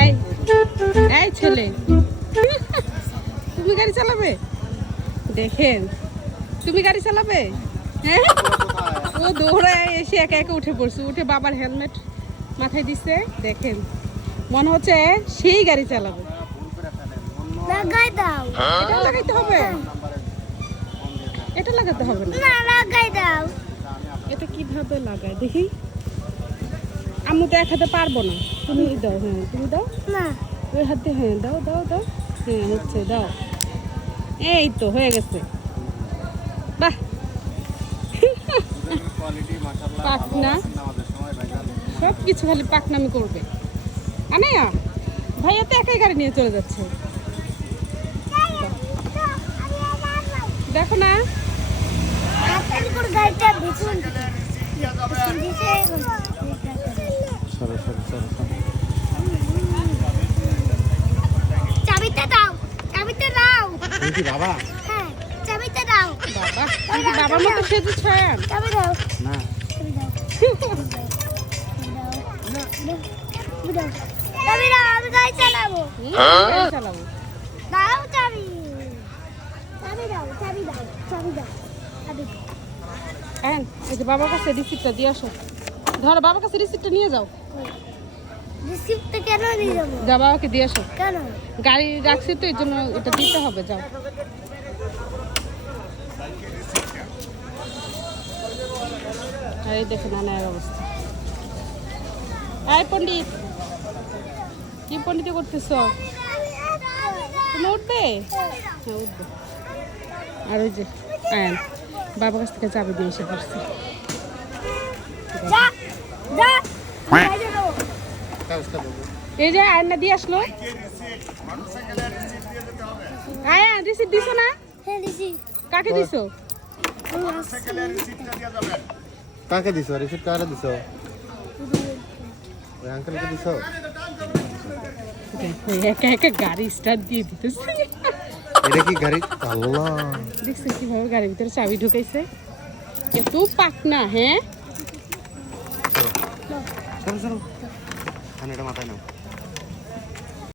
এই এই ছেলে, তুমি গাড়ি চালাবে? দেখেন, তুমি গাড়ি চালাবে? হ্যাঁ, ও দৌড়ায় এসে একা একা উঠে পড়ছে, উঠে বাবার হেলমেট মাথায় দিচ্ছে। দেখেন, মনে হচ্ছে সেই গাড়ি চালাবে। লাগাই দাও। এটা লাগাইতে হবে, এটা লাগাতে হবে না। না লাগাই দাও। এটা কিভাবে লাগায় দেখি? আম্মু তো এক হাতে পারবো না, তুমি দাও। হ্যাঁ তুমি দাও, না ওই হাতে। হ্যাঁ দাও দাও দাও। হ্যাঁ হচ্ছে, দাও। এই তো হয়ে গেছে। বাহ, পাকনা সব কিছু খালি পাকনামি করবে। আনায়া ভাইয়া তো একাই গাড়ি নিয়ে চলে যাচ্ছে, দেখো না। তাড়াতাড়ি করে গাড়িটা ভেতর দিতে। চাবিটা দাও, চাবিটা দাও। কি বাবা? হ্যাঁ চাবিটা দাও। বাবা, তুমি কি বাবার মতো সেজেছ? চাবি দাও। না চাবি দাও। চাবি দাও। চাবি দাও, আমি গাড়ি চালাবো। গাড়ি চালাবো। দাও চাবি। চাবি দাও, চাবি দাও, চাবি দাও। চাবি দাও। হ্যাঁ, এই যে বাবার কাছে রিসিপ্টটা দিয়ে আসো। ধরো, বাবার কাছে রিসিপ্টটা নিয়ে যাও। রিসিপ্টটা কেন নিয়ে যাবো? যা, বাবাকে দিয়ে আসো। কেন? গাড়ি রাখছি তো, এই জন্য এটা দিতে হবে। যাও। আর এই দেখেন আনার অবস্থা। এই পণ্ডিত, কি পণ্ডিত করতেছ? তুমি উঠবে? হ্যাঁ উঠবে। আর ওই যে আয়ান বাবার কাছ থেকে চাবি দিয়ে এসে পড়ছে। যা যা বাইরে যাও। এই যে আয়না দিয়ে আসলো। আয়ান রিসিপ্ট দিছো না? হ্যাঁ দিছি। কাকে দিছো? কাকে দিছো? রিসিপ্ট কারে দিছো? ওই আঙ্কেলকে দিছো? একা একা গাড়ি স্টার্ট দিয়ে দিতেছে। এটা কি গাড়ি? আল্লাহ, দেখছো কিভাবে গাড়ির ভিতরে চাবি ঢুকাইছে? এত পাকনা। হ্যাঁ, সরো সরো, এটা মাথায় নাও।